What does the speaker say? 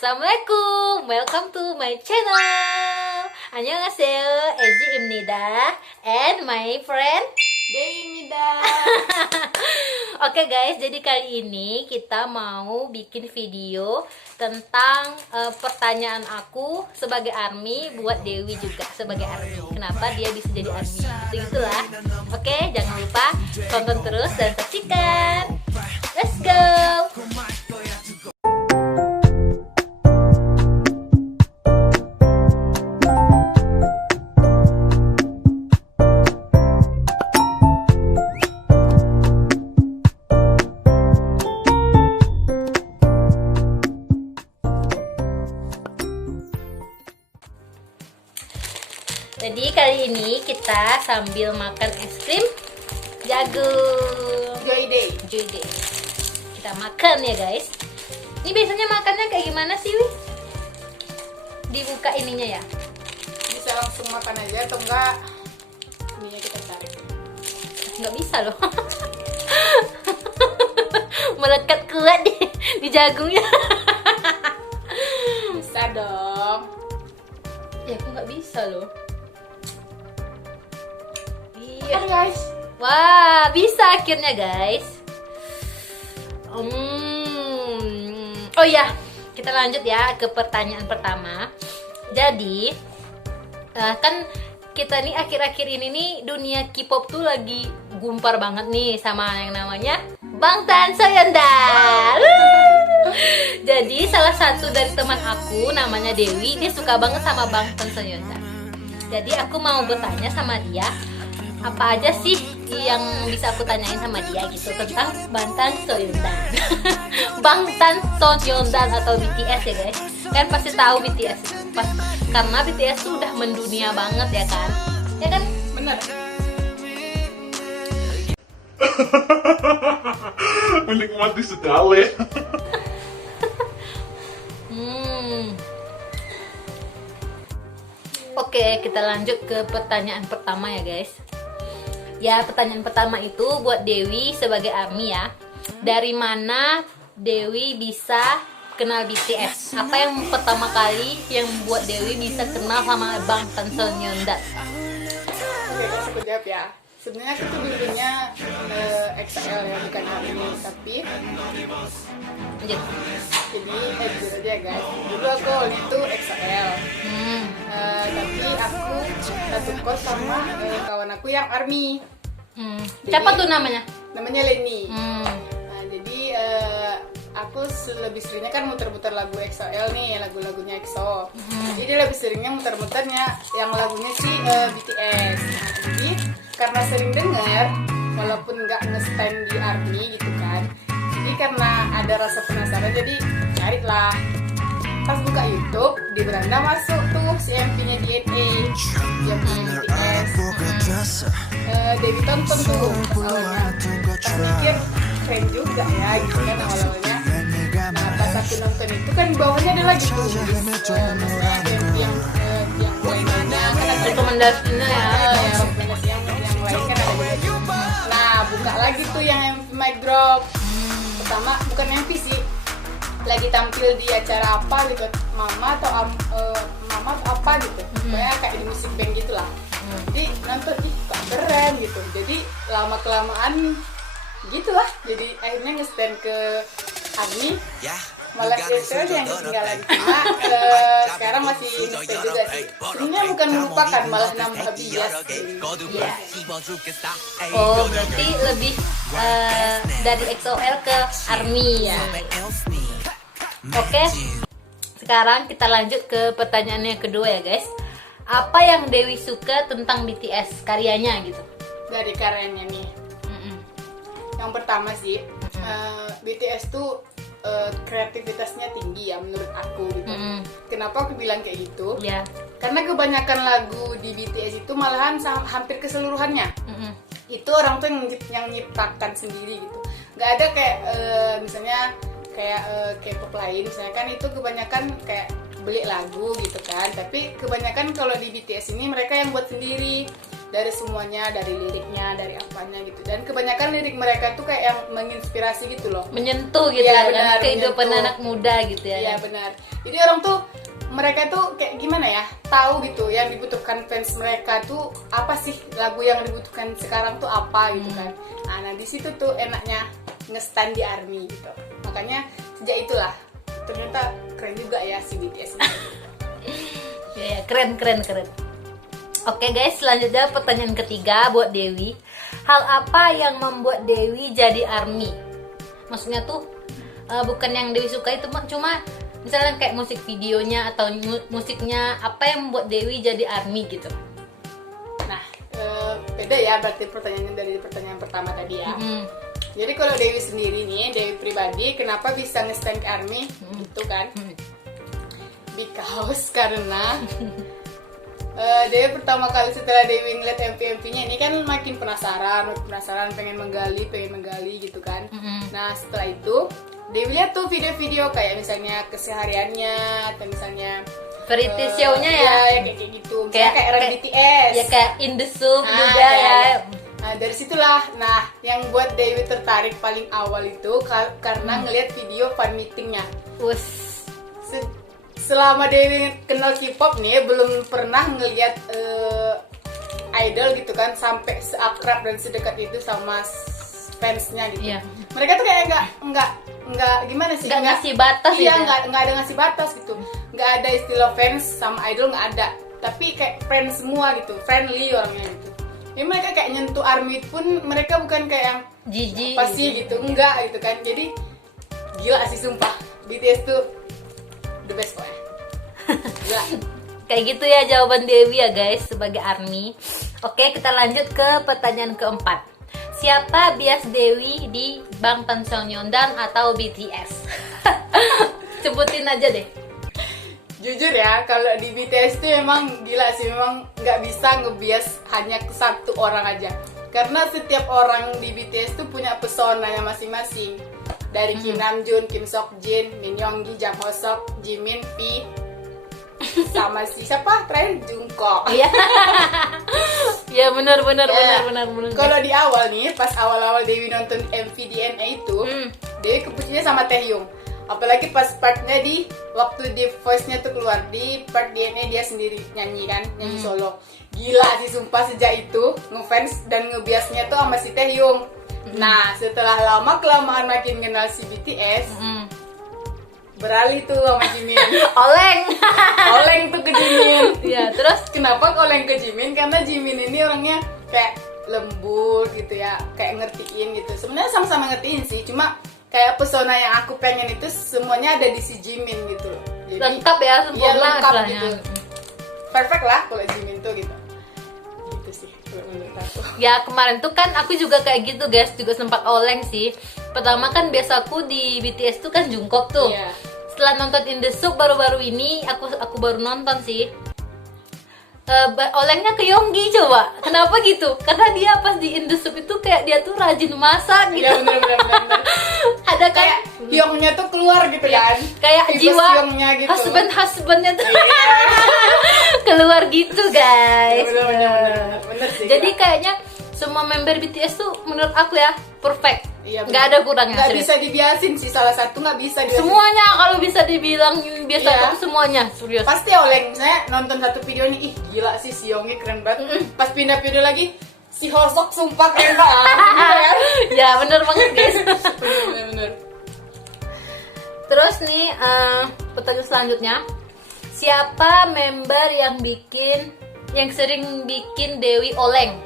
Assalamualaikum, welcome to my channel. 안녕하세요, Ezi입니다. And my friend Deimida. Oke guys, jadi kali ini kita mau bikin video tentang pertanyaan aku sebagai ARMY buat Dewi juga sebagai ARMY. Kenapa dia bisa jadi ARMY? Itulah. Oke, jangan lupa tonton terus dan saksikan. Let's go. Jadi kali ini kita sambil makan es krim jagung Joy Day. Joy Day. Kita makan ya guys. Ini biasanya makannya kayak gimana sih, Wi? Dibuka ininya ya? Bisa langsung makan aja atau enggak ininya kita tarik. Nggak bisa loh. Melekat kuat di jagungnya. Bisa dong. Ya aku nggak bisa loh. Kan guys. Wah, bisa akhirnya guys. Oh ya, kita lanjut ya ke pertanyaan pertama. Jadi, kan kita nih akhir-akhir ini nih dunia K-pop tuh lagi gumpar banget nih sama yang namanya Bangtan Soyeondan. Jadi salah satu dari teman aku namanya Dewi, dia suka banget sama Bangtan Soyeondan. Jadi aku mau bertanya sama dia, apa aja sih yang bisa aku tanyain sama dia gitu tentang Bangtan Soyeondan. Bangtan Soyeondan atau BTS ya guys. Kan pasti tahu BTS itu. Karena BTS tuh udah mendunia banget ya kan. Ya kan? Bener. Menikmati sekali. Oke, kita lanjut ke pertanyaan pertama ya guys. Ya, pertanyaan pertama itu buat Dewi sebagai ARMY ya. Dari mana Dewi bisa kenal BTS? Apa yang pertama kali yang membuat Dewi bisa kenal sama Bangtan Soyeondan? Oke, aku jawab ya. Sebenarnya aku tuh dulunya XL ya, bukan ARMY, tapi Lanjut. jadi jujur aja guys. Dulu aku awalnya tuh XL. Tapi aku satu kos sama kawan aku yang ARMY. Siapa tuh namanya? Namanya Leni. Nah, jadi aku lebih seringnya kan muter-muter lagu XL nih, lagu-lagunya EXO. Jadi lebih seringnya muter-muternya yang lagunya sih BTS. Nah, jadi karena sering denger, walaupun nggak nge-stand di ARMY gitu kan, jadi karena ada rasa penasaran, jadi cari lah. Pas buka YouTube, di beranda masuk tuh si MV-nya DNA yang punya BTS. Dewi tonton tuh awalnya. Pas mikir keren juga ya gitu kan awal-awalnya. Nah pas aku nonton itu kan di bawahnya ada lagi tuh masalah yang lainnya kan ada Rekomendasinya ya. yang lain kan ada juga. Nah buka lagi tuh yang mic drop. Pertama bukan MV sih, lagi tampil di acara apa gitu, mama atau apa gitu, kayak di musik band gitulah. Jadi nonton kok keren gitu, jadi lama kelamaan gitulah, jadi akhirnya nge-stand ke ARMY. Malah itu yang ketinggalan cuma sekarang masih nge-stand juga sih. Sebenarnya bukan melupakan, malah nambah bias. Iya. Oh, berarti lebih dari EXO-L ke ARMY ya. Oke, sekarang kita lanjut ke pertanyaan yang kedua ya guys. Apa yang Dewi suka tentang BTS karyanya gitu? Dari karyanya nih, yang pertama sih BTS tuh kreativitasnya tinggi ya menurut aku gitu. Kenapa aku bilang kayak gitu? Ya. Karena kebanyakan lagu di BTS itu malahan hampir keseluruhannya itu orang tuh yang nyiptakan sendiri gitu. Nggak ada kayak misalnya kayak K-pop lain misalnya kan itu kebanyakan kayak beli lagu gitu kan, tapi kebanyakan kalau di BTS ini mereka yang buat sendiri. dari semuanya, dari liriknya, dari apanya gitu. Dan kebanyakan lirik mereka tuh kayak yang menginspirasi gitu loh. Menyentuh gitu Iya, kan benar, kehidupan menyentuh. anak muda gitu ya. Iya benar. Jadi orang tuh mereka tuh kayak gimana ya, tahu gitu yang dibutuhkan fans mereka tuh apa sih, lagu yang dibutuhkan sekarang tuh apa gitu kan. Nah di situ tuh enaknya nge-stand di ARMY gitu. Makanya sejak itulah ternyata keren juga ya si BTS ini. Ya, keren. Oke guys, selanjutnya pertanyaan ketiga buat Dewi. Hal apa yang membuat Dewi jadi ARMY? Maksudnya tuh bukan yang Dewi suka itu, cuma misalnya kayak musik videonya atau musiknya, apa yang membuat Dewi jadi ARMY gitu. Nah beda ya berarti pertanyaannya dari pertanyaan pertama tadi ya. Jadi kalau Dewi sendiri nih, Dewi pribadi kenapa bisa nge-stand ke ARMY gitu kan? Because karena Dewi pertama kali setelah Dewi ngeliat MV-nya ini kan makin penasaran, pengen menggali gitu kan. Nah setelah itu Dewi lihat tuh video-video kayak misalnya kesehariannya atau misalnya Variety show-nya ya. Ya kayak gitu. Misalnya kayak Ren BTS. Ya kayak In The Soup juga iya, ya. iya. Nah dari situlah, nah yang buat Dewi tertarik paling awal itu karena ngelihat video fan meetingnya. Wus. Selama Dewi kenal K-pop nih belum pernah ngelihat idol gitu kan sampai seakrab dan sedekat itu sama fansnya gitu. Iya. Mereka tuh kayak nggak gimana sih? Nggak ngasih batas iya, gitu. nggak ada ngasih batas gitu. Nggak ada istilah fans sama idol, nggak ada. Tapi kayak friends semua gitu, friendly orangnya gitu. Ya mereka kayak nyentuh ARMY pun mereka bukan kayak yang Jijik apa sih gitu, enggak gitu kan. Jadi gila sih sumpah, BTS tuh the best pokoknya. Gila. Kayak gitu ya jawaban Dewi ya guys sebagai ARMY. Oke, kita lanjut ke pertanyaan keempat. Siapa bias Dewi di Bangtan Sonyeondan atau BTS? Sebutin aja deh. Jujur ya, kalau di BTS tuh emang gila sih, memang nggak bisa ngebias hanya ke satu orang aja. Karena setiap orang di BTS tuh punya pesonanya masing-masing. Dari Kim Namjoon, Kim Seokjin, Min Yoongi, Jang Hoseok, Jimin, V, sama si siapa terakhir Jungkook. Iya. Ya benar. Kalau di awal nih, pas awal-awal Dewi nonton MV DNA itu, Dewi kepucuknya sama Taehyung. Apalagi pas partnya di waktu di voice-nya tuh keluar di part DNA dia sendiri nyanyi kan, nyanyi solo. Gila sih sumpah sejak itu ngefans dan ngebiasnya tuh sama si Taehyung. Nah, setelah lama kelamaan makin kenal si BTS, beralih tuh sama Jimin. Oleng tuh ke Jimin. Ya, terus Kenapa oleng ke Jimin? Karena Jimin ini orangnya kayak lembut gitu ya, kayak ngertiin gitu. Sebenarnya sama-sama ngertiin sih, cuma kayak pesona yang aku pengen itu semuanya ada di si Jimin gitu loh. Jadi, lengkap ya, sempurna iya, lengkap istilahnya. gitu. Perfect lah kalau Jimin tuh gitu. Gitu sih kalau menurut aku. Ya kemarin tuh kan aku juga kayak gitu guys, juga sempat oleng sih. Pertama kan biasa aku di BTS tuh kan Jungkook tuh. Iya. Setelah nonton In The Soup baru-baru ini aku baru nonton sih. Olengnya ke Yoongi coba. Kenapa gitu? Karena dia pas di In The Soup itu kayak dia tuh rajin masak gitu. Iya bener. Ada kan Kayak Hyungnya tuh keluar gitu kan. kayak Tipes jiwa Hyungnya gitu. husbandnya tuh keluar gitu guys. Bener sih. Jadi kayaknya semua member BTS tuh menurut aku ya perfect. Iya, Nggak ada kurangnya. nggak serius. bisa dibiasin sih, salah satu nggak bisa dibiasin. Semuanya kalau bisa dibilang biasa Iya. tuh semuanya serius. Pasti oleng. Saya nonton satu video nih, ih gila sih si Yoongi keren banget. Pas pindah video lagi si Hoseok sumpah keren banget. Gitu kan? Ya bener banget guys. Bener. Terus nih pertanyaan selanjutnya, siapa member yang sering bikin Dewi oleng?